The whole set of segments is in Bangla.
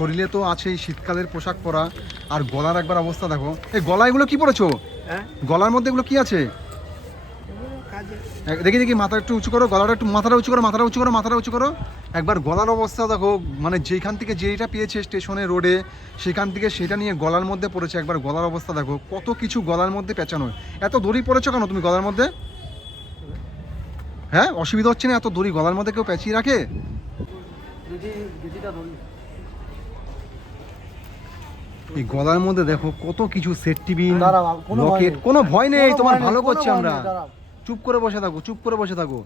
শরীরে তো আছেই শীতকালের পোশাক পরা। আর গলার একবার অবস্থা দেখো। এই গলা এগুলো কি পরেছো? হ্যাঁ। গলার মধ্যে এগুলো কি আছে? দেখি দেখি মাথা একটু উঁচু করো গলাটা একটু মাথাটা উঁচু করো মাথাটা উঁচু করো মাথাটা উঁচু করো। একবার গলার অবস্থা দেখো মানে যেখান থেকে যেইটা পেয়েছে স্টেশনে রোডে সেখান থেকে সেটা নিয়ে গলার মধ্যে পড়েছে। একবার গলার অবস্থা দেখো কত কিছু গলার মধ্যে পেঁচানো। এত দড়ি পড়েছো কেন তুমি গলার মধ্যে? হ্যাঁ অসুবিধা হচ্ছে না এত দড়ি গলার মধ্যে কেউ পেঁচিয়ে রাখে? এই গলার মধ্যে দেখো কত কিছু সেট টিভি লকেট কোনো ভয় নেই। তোমার ভালো করছি আমরা। চুপ করে বসে থাকো চুপ করে বসে থাকো।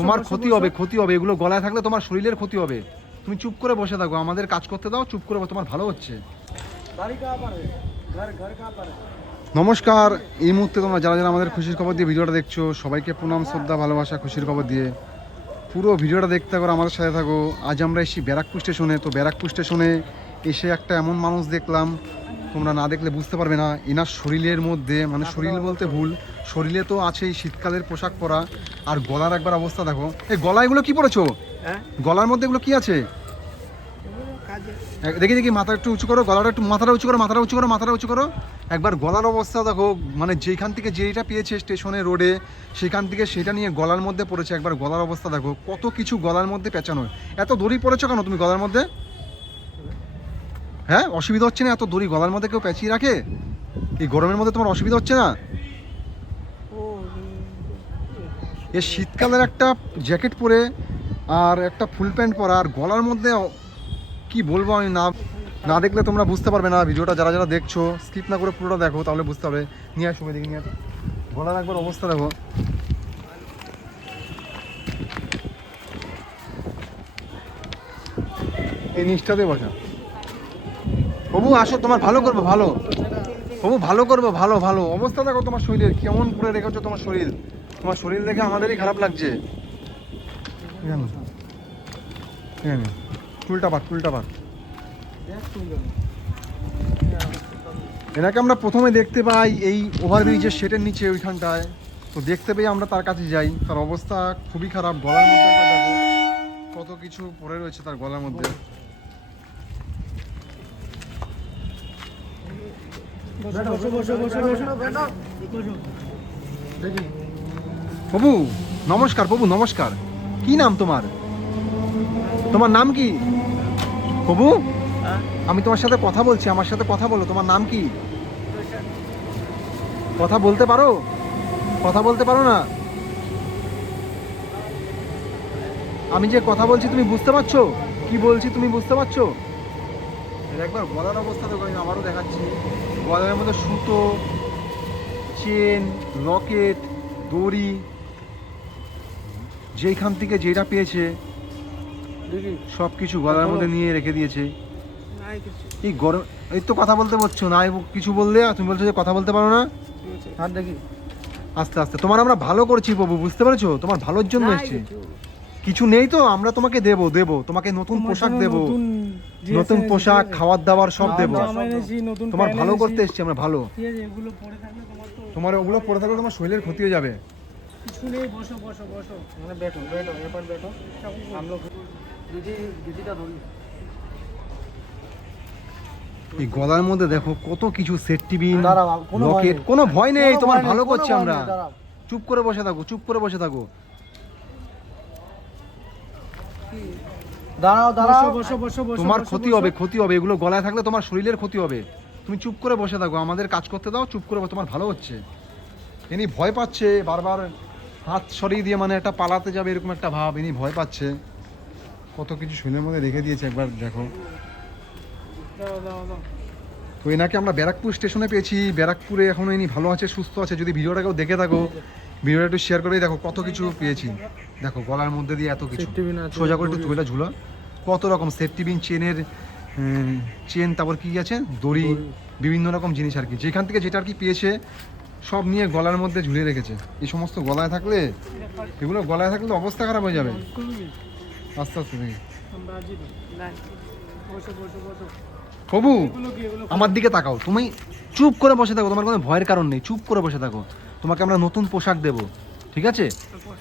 তোমার ক্ষতি হবে ক্ষতি হবে এগুলো গলায় থাকলে তোমার শরীরের ক্ষতি হবে। তুমি চুপ করে বসে থাকো আমাদের কাজ করতে দাও চুপ করে তোমার ভালো হচ্ছে। নমস্কার এই মুহূর্তে তোমরা যারা যারা আমাদের খুশির খবর দিয়ে ভিডিওটা দেখছ সবাইকে প্রণাম শ্রদ্ধা ভালোবাসা খুশির খবর দিয়ে। পুরো ভিডিওটা দেখতে করো আমাদের সাথে থাকো। আজ আমরা এসেছি ব্যারাকপুর স্টেশনে। তো ব্যারাকপুর স্টেশনে এসে একটা এমন মানুষ দেখলাম তোমরা না দেখলে বুঝতে পারবে না। এনার শরীরের মধ্যে মানে শরীর বলতে ভুল শরীরে তো আছেই শীতকালের পোশাক পরা। আর গলার একবার অবস্থা দেখো। এই গলা এগুলো কি পরেছো? হ্যাঁ। গলার মধ্যে এগুলো কি আছে? দেখি দেখি, মাথা একটু উঁচু করো, গলাটা একটু মাথাটা উঁচু করো, মাথাটা উঁচু করো, মাথাটা উঁচু করো। একবার গলার অবস্থা দেখো মানে যেখান থেকে যেইটা পেয়েছে স্টেশনে, রোডে সেখান থেকে সেটা নিয়ে গলার মধ্যে পড়েছে। একবার গলার অবস্থা দেখো, কত কিছু গলার মধ্যে পেঁচানো। এত দড়ি পড়েছো কেন তুমি গলার মধ্যে? হ্যাঁ অসুবিধা হচ্ছে না এত দড়ি গলার মধ্যে কেউ পেঁচিয়ে রাখে? এই গরমের মধ্যে তোমার অসুবিধা হচ্ছে না? এ শীতকালের একটা জ্যাকেট পরে আর একটা ফুল প্যান্ট পরা আর গলার মধ্যে কি বলব আমি না না দেখলে তোমরা বুঝতে পারবে না ভিডিওটা, যারা যারা দেখছ স্কিপ না করে পুরোটা দেখো, তাহলে বুঝতে হবে। নিয়ে আসো দেখি নিয়ে গলার একবার অবস্থা দেখো। এই নিচটাতে বসা। বাবু আসো, তোমার ভালো করব, ভালো। বাবু ভালো করব, ভালো ভালো। অবস্থা দেখো তোমার শরীরের, কেমন করে রেখেছো তোমার শরীর। তোমার শরীর দেখে আমাদেরই খারাপ লাগছে। এখানে এখানে। এনাকে আমরা প্রথমে দেখতে পাই এই ওভারব্রিজের শেটের নিচে ওইখানটায়। তো দেখতে পেয়ে আমরা তার কাছে যাই। তার অবস্থা খুবই খারাপ, গলার মধ্যে কত কিছু পড়ে রয়েছে তার গলার মধ্যে। প্রভু, নমস্কার প্রভু, নমস্কার। কি নাম তোমার? তোমার নাম কি? প্রভু হ্যাঁ? আমি তোমার সাথে কথা বলছি আমার সাথে কথা বলো তোমার নাম কি? কথা বলতে পারো? কথা বলতে পারো না? আমি যে কথা বলছি তুমি বুঝতে পারছ? কি বলছি তুমি বুঝতে পারছ? একবার গলার অবস্থা দেখো আমি আবারও দেখাচ্ছি। গলার মধ্যে সুতো চেন লকেট দড়ি যেইখান থেকে যেটা পেয়েছে সব কিছু গলার মধ্যে নিয়ে রেখে দিয়েছে। এই গরম এই তো কথা বলতে পারছ না কিছু বললে তুমি বলছো যে কথা বলতে পারো না। আস্তে আস্তে। তোমার আমরা ভালো করছি বাবু বুঝতে পারছ? তোমার ভালোর জন্য এসছে। কিছু। নেই তো আমরা তোমাকে দেব দেব। তোমাকে নতুন পোশাক দেব। নতুন পোশাক খাওয়ার দাওয়ার সব দেব। তোমার ভালো করতে এসছি আমরা ভালো। তোমার ওগুলো পরে থাকলে তোমার শরীরের ক্ষতি হয়ে যাবে। কিছু নেই বসো বসো বসো। মানে বেটো বেটো এবার বেটো এই গলার মধ্যে দেখো কত কিছু সেট টিভি লকেট কোনো ভয় নেই। তোমার ভালো করছি আমরা। চুপ করে বসে থাকো চুপ করে বসে থাকো। তোমার ক্ষতি হবে ক্ষতি হবে এগুলো গলায় থাকলে তোমার শরীরের ক্ষতি হবে। তুমি চুপ করে বসে থাকো আমাদের কাজ করতে দাও চুপ করে তোমার ভালো হচ্ছে। ইনি ভয় পাচ্ছে বারবার হাত সরিয়ে দিয়ে মানে একটা পালাতে যাবে এরকম একটা ভাব ইনি ভয় পাচ্ছে। কত কিছু শরীরের মধ্যে রেখে দিয়েছে একবার দেখো। তো এনাকে আমরা ব্যারাকপুর স্টেশনে পেয়েছি। ব্যারাকপুরে এখনও ইনি ভালো আছে সুস্থ আছে। যদি ভিডিওটা কেউ দেখে থাকো ভিডিওটা একটু শেয়ার করে দেখো কত কিছু পেয়েছি। দেখো গলার মধ্যে দিয়ে এত কিছু। সোজা করে একটু তুলে ঝুলো। কত রকম সেফটি বিন চেনের চেন তারপর কি আছে? দড়ি। বিভিন্ন রকম জিনিস আর কি। যেখান থেকে যেটা আর কি পেয়েছে সব নিয়ে গলার মধ্যে ঝুলিয়ে রেখেছে। এই সমস্ত গলায় থাকলে এগুলো গলায় থাকলে অবস্থা খারাপ হয়ে যাবে? আস্তে আস্তে দেখি। প্রভু আমার দিকে তাকাও। তুমি চুপ করে বসে থাকো তোমার কোনো ভয়ের কারণ নেই। চুপ করে বসে থাকো। তোমাকে আমরা নতুন পোশাক দেবো ঠিক আছে?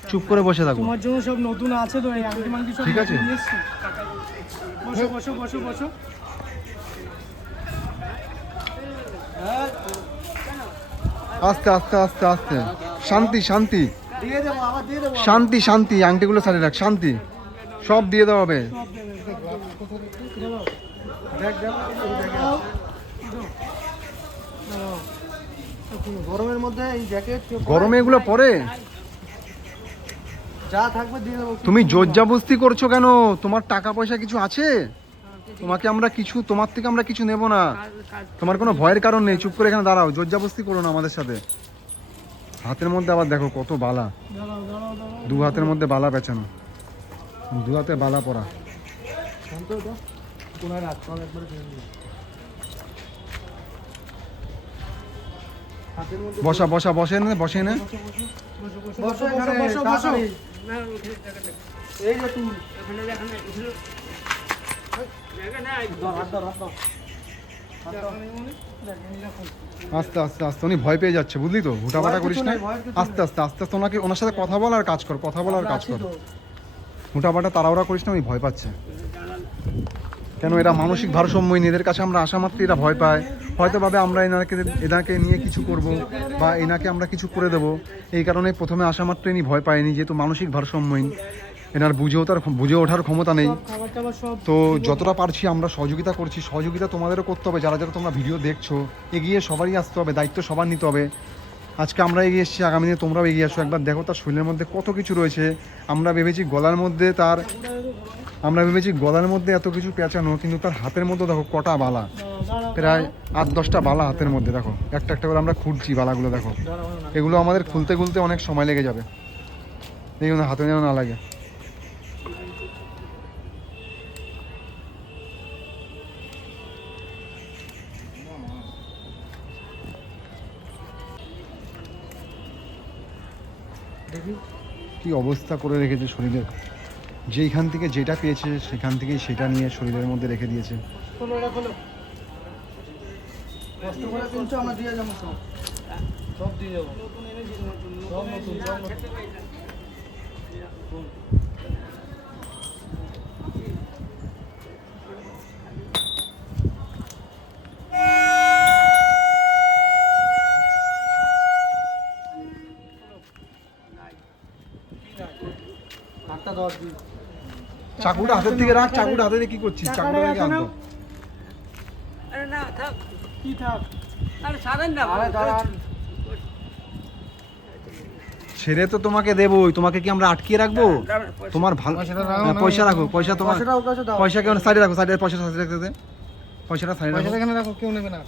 চুপ করে বসে থাকো। তোমার জন্য সব নতুন আছে তো এই আংটি মাংটি সব ঠিক আছে। বসো বসো বসো বসো। আস্তে আস্তে আস্তে আস্তে। শান্তি শান্তি। শান্তি শান্তি আংটিগুলো সারিয়ে রাখ শান্তি। সব দিয়ে দেওয়া হবে। গরমের মধ্যে এই জ্যাকেট গরমে এগুলো পরে? যা থাকবে দিয়ে দেবো। তুমি জোরজাবস্তি করছ কেন? তোমার টাকা পয়সা কিছু আছে? তোমাকে আমরা কিছু তোমার থেকে আমরা কিছু নেব না। তোমার কোনো ভয়ের কারণ নেই। চুপ করে এখানে দাঁড়াও। জোরজাবস্তি করো না আমাদের সাথে। হাতের মধ্যে আবার দেখো কত বালা। দু হাতের মধ্যে বালা পেঁচানো। দু হাতে বালা মধ্যে বসা বসা বসে না বসে নে। আস্তে আস্তে আস্তে উনি ভয় পেয়ে যাচ্ছে বুঝলি তো? হুটাপাটা করিস না। আস্তে আস্তে আস্তে আস্তে ওনাকে ওনার সাথে কথা বল আর কাজ কর কথা বল আর কাজ কর। হুটাপাটা তাড়াহুড়া করিস না, উনি ভয় পাচ্ছে। কেন, এরা মানসিক ভারসাম্যহীন, এদের কাছে আমরা আসা মাত্রই এরা ভয় পায়। হয়তো ভাবে আমরা এনাকে এনাকে নিয়ে কিছু করব বা এনাকে আমরা কিছু করে দেব। এই কারণে প্রথমে আসা মাত্র ইনি ভয় পায়নি, যেহেতু মানসিক ভারসাম্যহীন। এনার বুঝেও তার বুঝে ওঠার ক্ষমতা নেই। তো যতটা পারছি আমরা সহযোগিতা করছি। সহযোগিতা তোমাদেরও করতে হবে। যারা যারা তোমরা ভিডিও দেখছ, এগিয়ে সবারই আসতে হবে, দায়িত্ব সবার নিতে হবে। আজকে আমরা এগিয়ে এসেছি, আগামী দিনে তোমরাও এগিয়ে আসো। একবার দেখো তার শরীরের মধ্যে কত কিছু রয়েছে। আমরা ভেবেছি গলার মধ্যে তার, আমরা ভেবেছি গলার মধ্যে এত কিছু পেঁচানো, কিন্তু তার হাতের মধ্যে দেখো কটা বালা। প্রায় আট, দশটা বালা হাতের মধ্যে দেখো। একটা একটা করে আমরা খুঁড়ছি বালাগুলো, দেখো। এগুলো আমাদের খুলতে খুলতে অনেক সময় লেগে যাবে। জন্য হাতে যেন না লাগে। কি অবস্থা করে রেখেছে শরীরের। যেইখান থেকে যেটা পেয়েছে, সেখান থেকেই সেটা নিয়ে শরীরের মধ্যে রেখে দিয়েছে। সব দিয়ে যাব। সব নতুন সব নতুন। চাকুটা হাতের দিকে রাখ চাকুটা হাতে কি করছিস? চাকুটা রাখো আনতো আরে না থাক। কি থাক? আরে সারেন না আরে ছেড়ে তো তোমাকে দেবই তোমাকে কি আমরা আটকিয়ে রাখব? তোমার ভালো। পয়সা রাখো পয়সা তোমার পয়সা কেমন? সাইডে রাখো সাইডে পয়সা সাইডে রাখতে দে। পয়সাটা সাইডে রাখো। রাখো? কেউ নেবে না।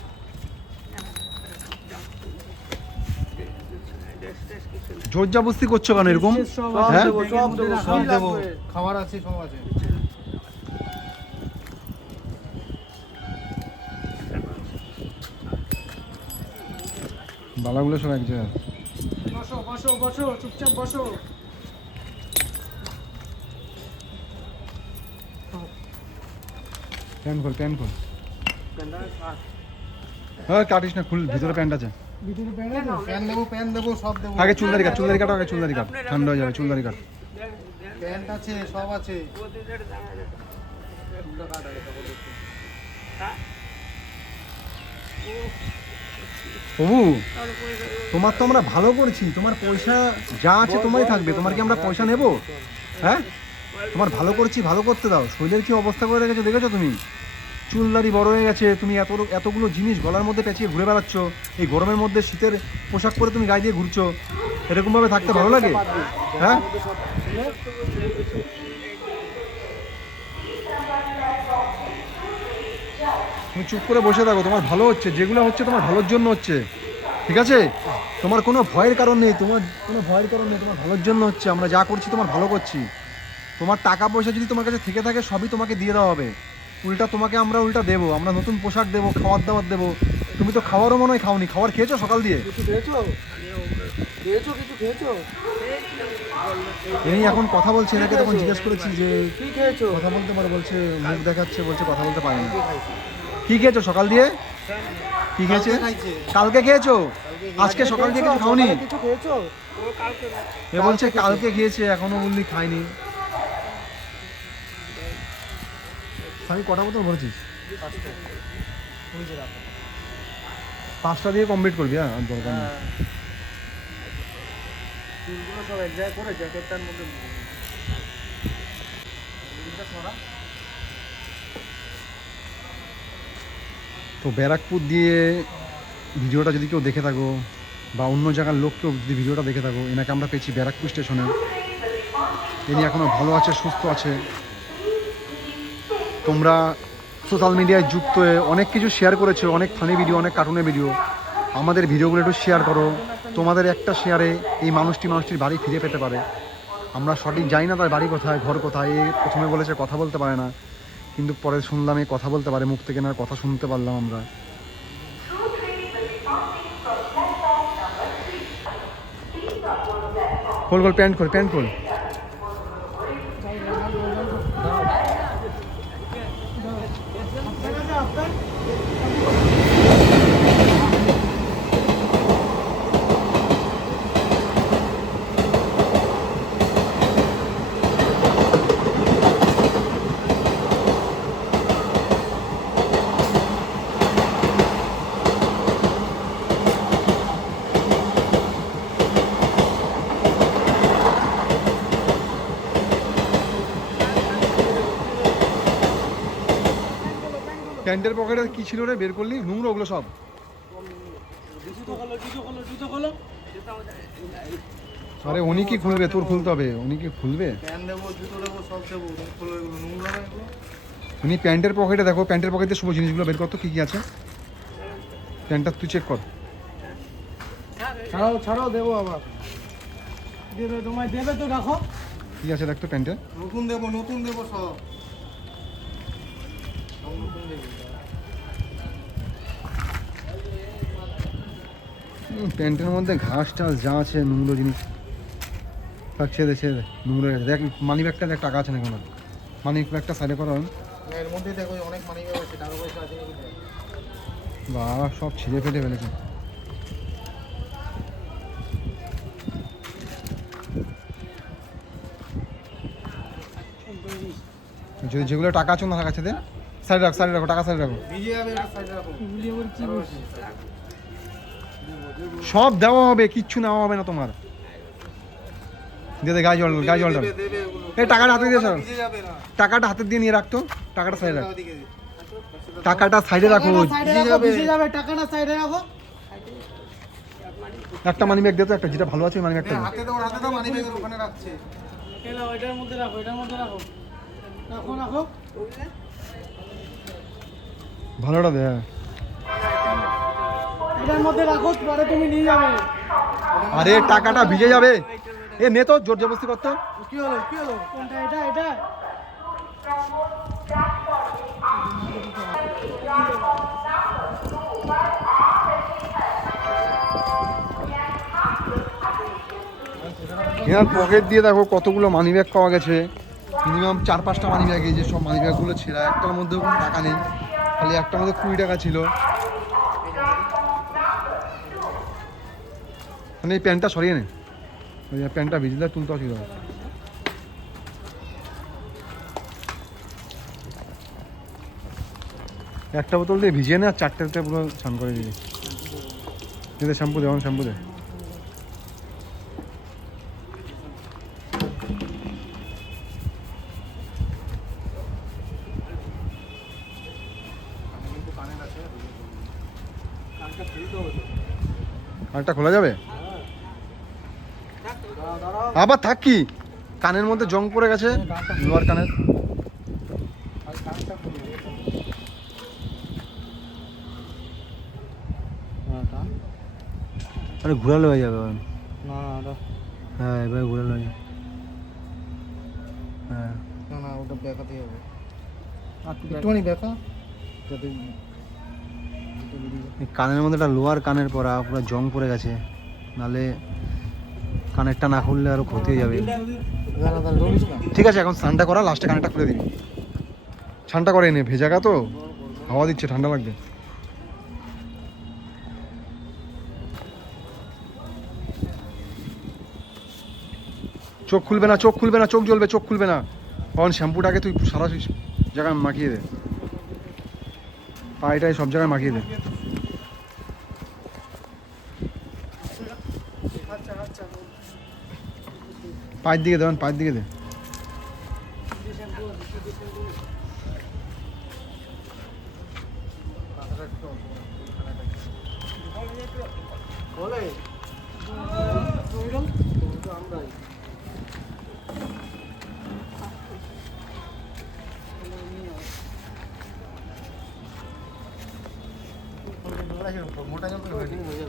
জোর জাবস্তি করছ কেন এরকম? হ্যাঁ? খাবার আছে সব আছে। বালাগুলো সব এক জায়গায়। বসো বসো বসো চুপচাপ বসো। প্যান্ট খোল প্যান্ট খোল। হ্যাঁ কাটিস না খুল ভিতরে প্যান্ট আছে। আগে চুলদারি কাট চুলদারি কাটো আগে চুলদারি কাট। ঠান্ডা হয়ে যাবে চুলদারি কাট। প্যান্ট আছে সব আছে। প্রভু তোমার তো আমরা ভালো করছি। তোমার পয়সা যা আছে তোমারই থাকবে। তোমার কি আমরা পয়সা নেব? হ্যাঁ? তোমার ভালো করছি ভালো করতে দাও। শরীরের কি অবস্থা করে রেখেছো দেখেছ তুমি? চুলদারি বড় হয়ে গেছে, তুমি এত এতগুলো জিনিস গলার মধ্যে পেঁচিয়ে ঘুরে বেড়াচ্ছ, এই গরমের মধ্যে শীতের পোশাক পরে তুমি গায়ে দিয়ে ঘুরছো, এরকমভাবে থাকতে ভালো লাগে? হ্যাঁ? তুমি চুপ করে বসে থাকো, তোমার ভালো হচ্ছে, যেগুলো হচ্ছে তোমার ভালোর জন্য হচ্ছে, ঠিক আছে? তোমার কোনো ভয়ের কারণ নেই, তোমার কোনো ভয়ের কারণ নেই, তোমার ভালোর জন্য হচ্ছে, আমরা যা করছি তোমার ভালো করছি। তোমার টাকা পয়সা যদি তোমার কাছে থেকে থাকে, সবই তোমাকে দিয়ে দেওয়া হবে। উল্টা তোমাকে আমরা উল্টা দেবো আমরা নতুন পোশাক দেবো খাবার দাবার দেবো। তুমি তো খাওয়ারও মনে হয় খাওনি খাবার খেয়েছো সকাল দিয়ে? ইনি এখন কথা বলছে এনাকে তখন জিজ্ঞেস করেছি যে কথা বলতে পারে বলছে মুখ দেখাচ্ছে বলছে কথা বলতে পারে না। কি খেয়েছো সকাল দিয়ে? কি খেয়েছে? কালকে খেয়েছো? আজকে সকাল থেকে কিছু খাওনি? এ বলছে কালকে খেয়েছে এখনও বললি খাইনি আমি কটা মতো বলেছিস পাঁচটা। দিয়ে কমপ্লিট করবি হ্যাঁ? দরকার নেই। চুলগুলো সব এক জায়গায় করে জ্যাকেটটার মধ্যে তো ব্যারাকপুর দিয়ে ভিডিওটা যদি কেউ দেখে থাকো বা অন্য জায়গার লোক কেউ যদি ভিডিওটা দেখে থাকো এনাকে আমরা পেয়েছি ব্যারাকপুর স্টেশনে। ইনি এখনও ভালো আছে সুস্থ আছে। তোমরা সোশ্যাল মিডিয়ায় যুক্ত হয়ে অনেক কিছু শেয়ার করেছ, অনেক ফানি ভিডিও অনেক কার্টুনের ভিডিও আমাদের ভিডিওগুলো একটু শেয়ার করো। তোমাদের একটা শেয়ারে এই মানুষটি মানুষটির বাড়ি ফিরে পেতে পারে। আমরা সঠিক জানি না তার বাড়ি কোথায়, ঘর কোথায়, এ প্রথমে বলেছে কথা বলতে পারে না। কিন্তু পরে শুনলাম এই কথা বলতে পারে, মুখ থেকে না কথা শুনতে পারলাম আমরা। খোল খোল, প্যান্ট খোল প্যান্ট খোল। প্যান্টের পকেটে কি ছিল রে? বের করলি? নোংরা ওগুলো সব। আরে উনি কি খুলবে? তোর খুলতে হবে। উনি কি খুলবে? উনি প্যান্টের পকেটে দেখো প্যান্টের পকেটে শুভ জিনিসগুলো বের করতো কি কি আছে। প্যান্টটা তুই চেক কর। ছাড়াও ছাড়াও দেবো আবার। দেবে তোমায় দেবে তো রাখো কি আছে দেখতো প্যান্টে? নতুন দেবো নতুন দেবো সব। প্যান্টের মধ্যে ঘাস টাস যা আছে নোংরা জিনিস। থাক ছেড়ে ছেড়ে নোংরা হয়ে গেছে। দেখ মানি ব্যাগটা দেখ টাকা আছে না কোনো মানি ব্যাগটা সাইডে করো এর মধ্যে দেখো অনেক মানি ব্যাগ আছে টাকা পয়সা আছে নাকি বা সব ছিঁড়ে ফেটে ফেলেছে। যদি যেগুলো টাকা আছে না টাকা আছে দে সাইডে রাখো সাইডে রাখো টাকা সাইডে রাখো। ভিজে যাবে সাইডে রাখো আবার কি সব দেওয়া হবে কিচ্ছু নেওয়া হবে না তোমার। দে দে গায়ে জল গায়ে জল এই টাকাটা হাতে দিয়ে স্যার ভিজে যাবে না। টাকাটা হাতে দিয়ে নিয়ে রাখতো টাকাটা সাইডে রাখ। টাকাটা সাইডে রাখো। টাকাটা সাইডে রাখো একটা মানি ব্যাগ দে তো একটা যেটা ভালো আছে মানি ব্যাগটা হাতে দাও হাতে দাও মানি ব্যাগের ওখানে রাখছে। এলা ওইটার মধ্যে রাখো এটার মধ্যে রাখো। রাখো রাখো। ভালোটা দে হ্যাঁ। এটার মধ্যে রাখো পরে তুমি নিয়ে যাবে। আরে টাকাটা ভিজে যাবে। এ নে তো জোর জবরদস্তি করতো কি হলো কি হলো? কোনটা এটা এটা? এনার পকেট দিয়ে দেখো কতগুলো মানি ব্যাগ পাওয়া গেছে। মিনিমাম চার পাঁচটা মানি ব্যাগ এই যে সব মানি ব্যাগগুলো ছেঁড়া একটার মধ্যেও কোনো টাকা নেই। খালি একটার মধ্যে কুড়ি টাকা ছিল। মানে এই প্যান্টটা সরিয়ে নে। প্যান্টটা ভিজলে তুলতে অসুবিধা হবে। একটা বোতল দিয়ে ভিজিয়ে নে আর চারটেতে পুরো স্নান করে দিবি। দে শ্যাম্পু দে শ্যাম্পু দে। আরেকটা খোলা যাবে? আবার থাক। কি কানের মধ্যে জং পড়ে গেছে লোয়ার কানের। আরে ঘুরালো হয়ে যাবে না না হ্যাঁ এবার ঘুরালো হয়ে যাবে। হ্যাঁ। না না ওটা হবে। একটুখানি দেখা। যাতে কানের মধ্যে একটা লোয়ার কানের পরা পুরো জং পড়ে গেছে। নালে কানেক্টটা না খুললে আরও ক্ষতি হয়ে যাবে। ঠিক আছে, এখন স্নানটা করা লাস্টে কানেক্টটা খুলে দিবি। ছানটা করে নে ভেজাগা তো। হাওয়া দিচ্ছে, ঠান্ডা লাগবে। চোখ খুলবে না, চোখ খুলবে না, চোখ জ্বলবে, চোখ খুলবে না। কারণ শ্যাম্পুটাকে তুই সারা জায়গায় মাখিয়ে দে। পায়েটায় সব জায়গায় মাখিয়ে দে। পায়ের দিকে দেবেন পায়ের দিকে দে।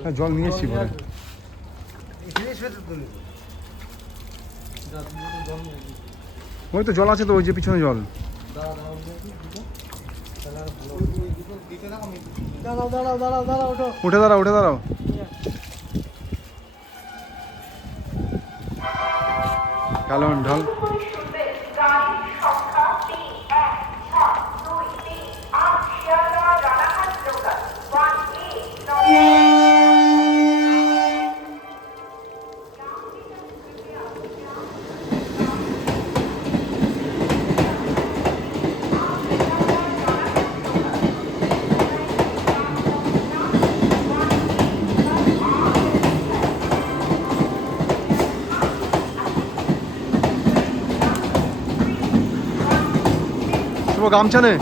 হ্যাঁ, জল নিয়ে এসছি পরে। ওই তো জল আছে তো, ওই যে পিছনে জল। উঠে দাঁড়াও উঠে দাঁড়াও। কালন ঢল শুভ গামছা নে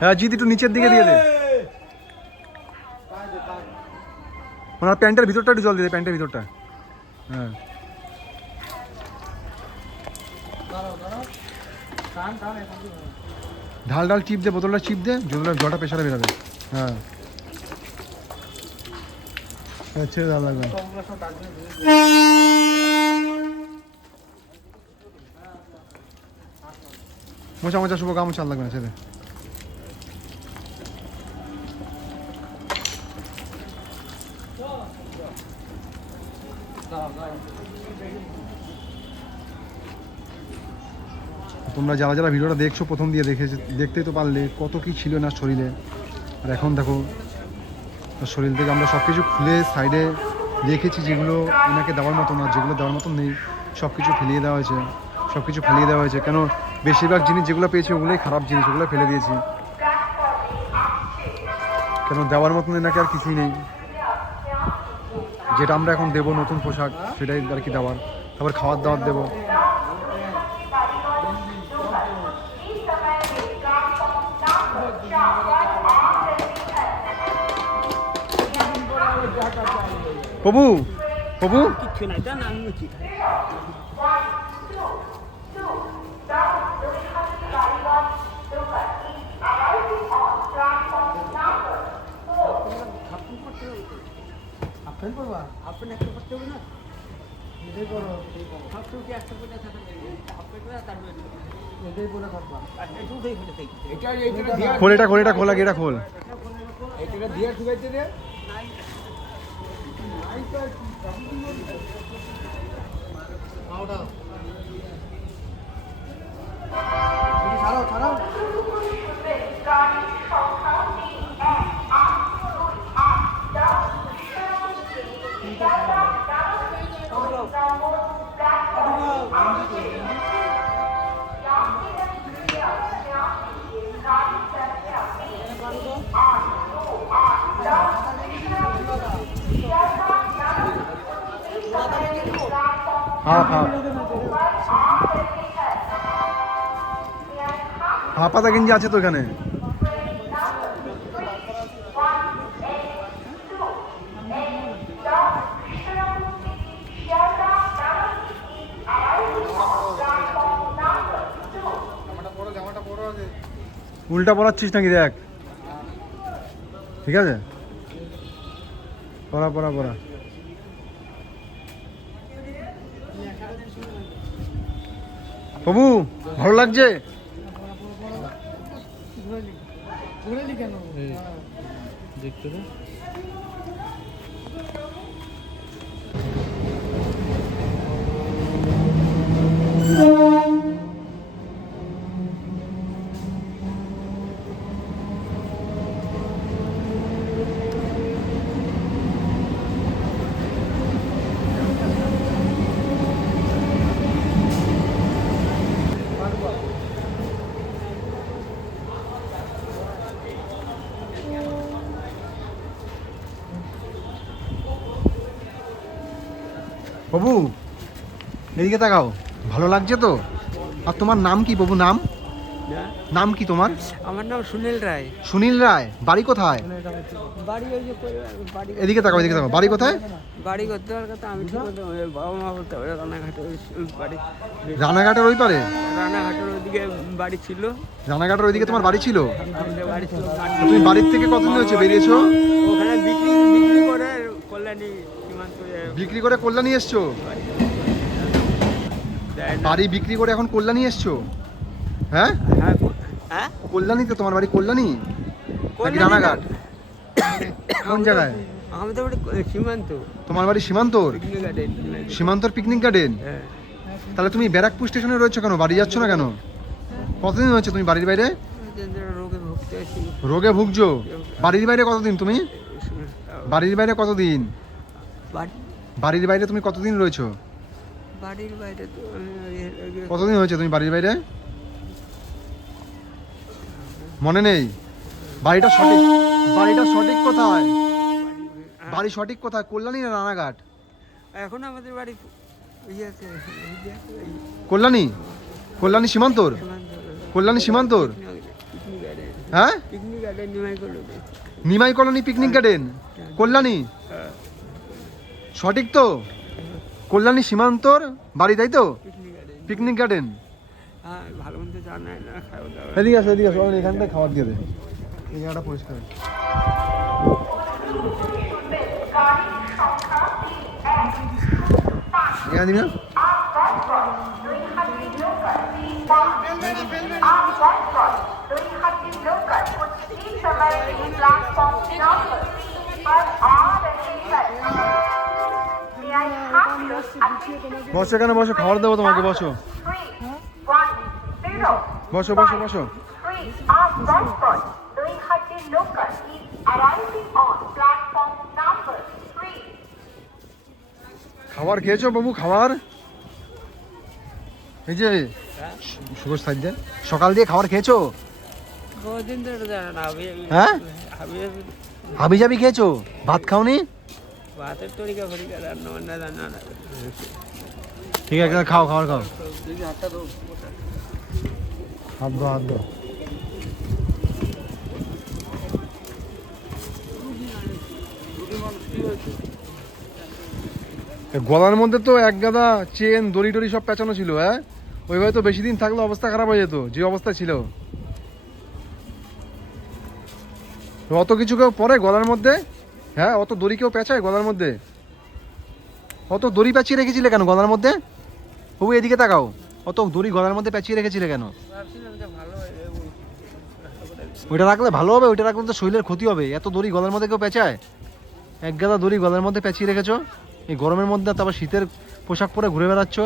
হ্যাঁ জিত একটু নিচের দিকে দিয়ে দে। ওনার প্যান্টের ভিতরটা একটু জল দিয়ে দে, প্যান্টের ভিতরটা। হ্যাঁ দাঁড়াও দাঁড়াও টান টান এখন দিয়ে দাঁড়াও। ঢাল ডাল চিপ দে, বোতলটা চিপ দে জলটা জলটা প্রেশারে বেরোবে। হ্যাঁ। হ্যাঁ ছেড়ে দাও, লাগবে। মোচা মোচা, শুভ গামোচা লাগবে না, ছেড়ে তোমরা যারা যারা ভিডিওটা দেখছ, প্রথম দিয়ে দেখেছে দেখতেই তো পারলে কত কি ছিল না শরীরে। আর এখন দেখো শরীর থেকে আমরা সব কিছু খুলে সাইডে রেখেছি যেগুলো এনাকে দেওয়ার মতো না যেগুলো দেওয়ার মতো নেই সব কিছু ফেলিয়ে দেওয়া হয়েছে। সব কিছু ফেলিয়ে দেওয়া হয়েছে। কেন, বেশিরভাগ জিনিস যেগুলো পেয়েছি ওগুলোই খারাপ জিনিস, ওগুলো ফেলে দিয়েছি। কেন, দেওয়ার মতন এনাকে আর কিছুই নেই। যেটা আমরা এখন দেবো নতুন পোশাক, সেটাই আর কি দেওয়ার। তারপর খাবার দাবার দেবো। পরে থাকবা একটু উঠেই ফেলে থাকি খোল এটা খোল এটা খোলা এটা খোল ওটাও ছাড়াও ছাড়াও হাফ হাফ। হাফ পাতা গেঞ্জি আছে তো এখানে? উল্টা পড়াচ্ছিস নাকি দেখ? ঠিক আছে? পড়া পড়া পড়া প্রভু ভালো লাগছে? কেন? দেখতে বাবু এদিকে তাকাও। ভালো লাগছে তো? আর তোমার নাম কি বাবু নাম? নাম কি তোমার? আমার নাম সুনীল রায়। সুনীল রায় বাড়ি কোথায়? বাড়ি ওই যে বাড়ি এদিকে তাকাও এদিকে তাকাও। বাড়ি কোথায়? বাড়ি করতে কথা আমি ঠিক ওই বাবা মা বলতে হবে রানাঘাটে ওই বাড়ি। রানাঘাটের ওই পারে? রানাঘাটের ওইদিকে বাড়ি ছিল। রানাঘাটের ওইদিকে তোমার বাড়ি ছিল তুমি বাড়ির থেকে কতদিন হয়েছে বেরিয়েছো? ওখানে বিক্রি বিক্রি করে কল্যাণী বিক্রি করে কল্যাণী এসছো? বাড়ি বিক্রি করে এখন কল্যাণী এসছো? হ্যাঁ? হ্যাঁ? কল্যাণী তো তোমার বাড়ি কল্যাণী? রানাঘাট? কোন জায়গায়? আমাদের বাড়ি সীমান্ত। তোমার বাড়ি সীমান্তর? সীমান্তর পিকনিক গার্ডেন হ্যাঁ। তাহলে তুমি ব্যারাকপুর স্টেশনে রয়েছো কেন? বাড়ি যাচ্ছ না কেন? কতদিন হয়েছে তুমি বাড়ির বাইরে? রোগে রোগে ভুগছো? বাড়ির বাইরে কতদিন তুমি? বাড়ির বাইরে কতদিন? বাড়ি বাড়ির বাইরে তুমি কতদিন রয়েছো? বাড়ির বাইরে তো ওই- ওই- কতদিন হয়েছে তুমি বাড়ির বাইরে? মনে নেই? বাড়িটা সঠিক বাড়িটা সঠিক কোথায়? বাড়ি সঠিক কোথায়? কল্যাণী না রানাঘাট? এখন আমাদের বাড়ি ইয়েতে এই যে এই কল্যাণী? কল্যাণী সীমান্তর? কল্যাণী সীমান্তর? পিকনিক গার্ডেন হ্যাঁ? পিকনিক গার্ডেন নিমাই করল Nimai colony picnic garden? Kalyani? সঠিক তো? কল্যাণী সীমান্তর বাড়ি তাই তো? পিকনিক গার্ডেন পিকনিক গার্ডেন হ্যাঁ ভালো মন্দ জানাই না খাওয়া দাওয়া এদিকে আসো এদিকে আসো। এখানটায় খাবার দিয়ে দে। এই জায়গাটা পরিষ্কার। এখানে দিবি না? বসো এখানে বসো খাবার দেবো তোমাকে বসো। বসো বসো বসো। খাবার খেয়েছো বাবু খাবার? এই যে সাইড সকাল দিয়ে খাবার খেয়েছো? হ্যাঁ? হাবি জাবি খেয়েছো? ভাত খাওনি? ভাতের তরিকা ফরিকা রান্না বান্না জানা ঠিক আছে খাও খাও দেখি দাও হাত দো হাত দো গলার মধ্যে তো এক গাদা চেন দড়ি টড়ি সব পেঁচানো ছিল হ্যাঁ? ওইভাবে তো বেশি দিন থাকলে অবস্থা খারাপ হয়ে যেত যে অবস্থা ছিল। অত কিছু কেউ পরে গলার মধ্যে? হ্যাঁ অত দড়ি কেউ পেঁচায় গলার মধ্যে? অত দড়ি পেঁচিয়ে রেখেছিলে কেন গলার মধ্যে? বাবু এদিকে তাকাও। অত দড়ি গলার মধ্যে পেঁচিয়ে রেখেছিলে কেন? ওইটা রাখলে ভালো হবে, ওইটা রাখলে তো শরীরের ক্ষতি হবে। এত দড়ি গলার মধ্যে কেউ পেঁচায়? এক গাদা দড়ি গলার মধ্যে পেঁচিয়ে রেখেছো? এই গরমের মধ্যে তারপর শীতের পোশাক পরে ঘুরে বেড়াচ্ছ।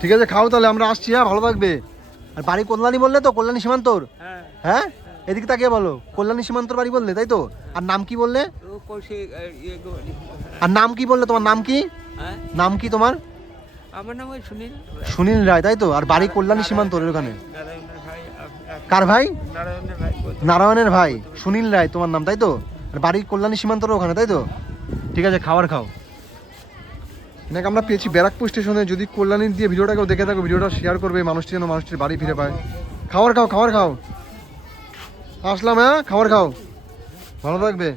ঠিক আছে খাও তাহলে আমরা আসছি হ্যাঁ ভালো থাকবে। আর বাড়ি কল্যাণী বললে তো কল্যাণী সীমান্তর। হ্যাঁ। হ্যাঁ? এদিকে তাকিয়ে বলো কল্যাণী সীমান্তর বাড়ি বললে তাই তো? আর নাম কি বললে? ইয়ে গো- আর নাম কি বললে তোমার নাম কি? হ্যাঁ? নাম কি তোমার? আমার নাম সুনীল সুনীল রায় তাই তো? আর বাড়ি কল্যাণী সীমান্তর ওখানে। কার ভাই? নারায়ণের ভাই সুনীল রায় তোমার নাম তাই তো? আর বাড়ির কল্যাণী সীমান্তর ওখানে তাই তো? ঠিক আছে খাবার খাও। নাকি আমরা পেয়েছি ব্যারাকপুর স্টেশনে, যদি কল্যাণী দিয়ে ভিডিওটা কেউ দেখে থাকো, ভিডিওটা শেয়ার করবে মানুষটি যেন মানুষটির বাড়ি ফিরে পায়। খাওয়ার খাও খাওয়ার খাও। আসলাম হ্যাঁ? খাওয়ার খাও। ভালো থাকবে।